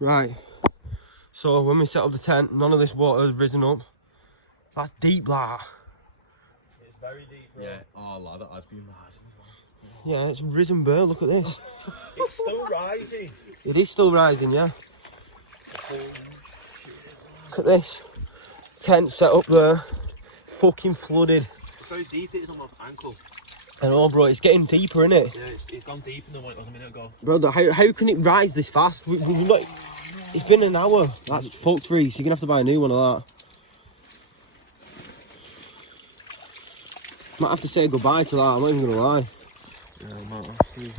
Right. So when we set up the tent, none of this water has risen up. That's deep, that. It's very deep, bro. Yeah. Oh, lad, that has been rising as well. Yeah, it's risen, bro. Look at this. It's still rising. It is still rising, yeah. Look at this. Tent set up there. Fucking flooded. It's so deep, it's almost ankle. I know, bro. It's getting deeper, isn't it? Yeah, it's gone deeper than what it was a minute ago. Brother, how can it rise this fast? We've not, it's been an hour. That's fucked, Reese. You're going to have to buy a new one of that. Might have to say goodbye to that, I'm not even going to lie. Yeah, I might have to.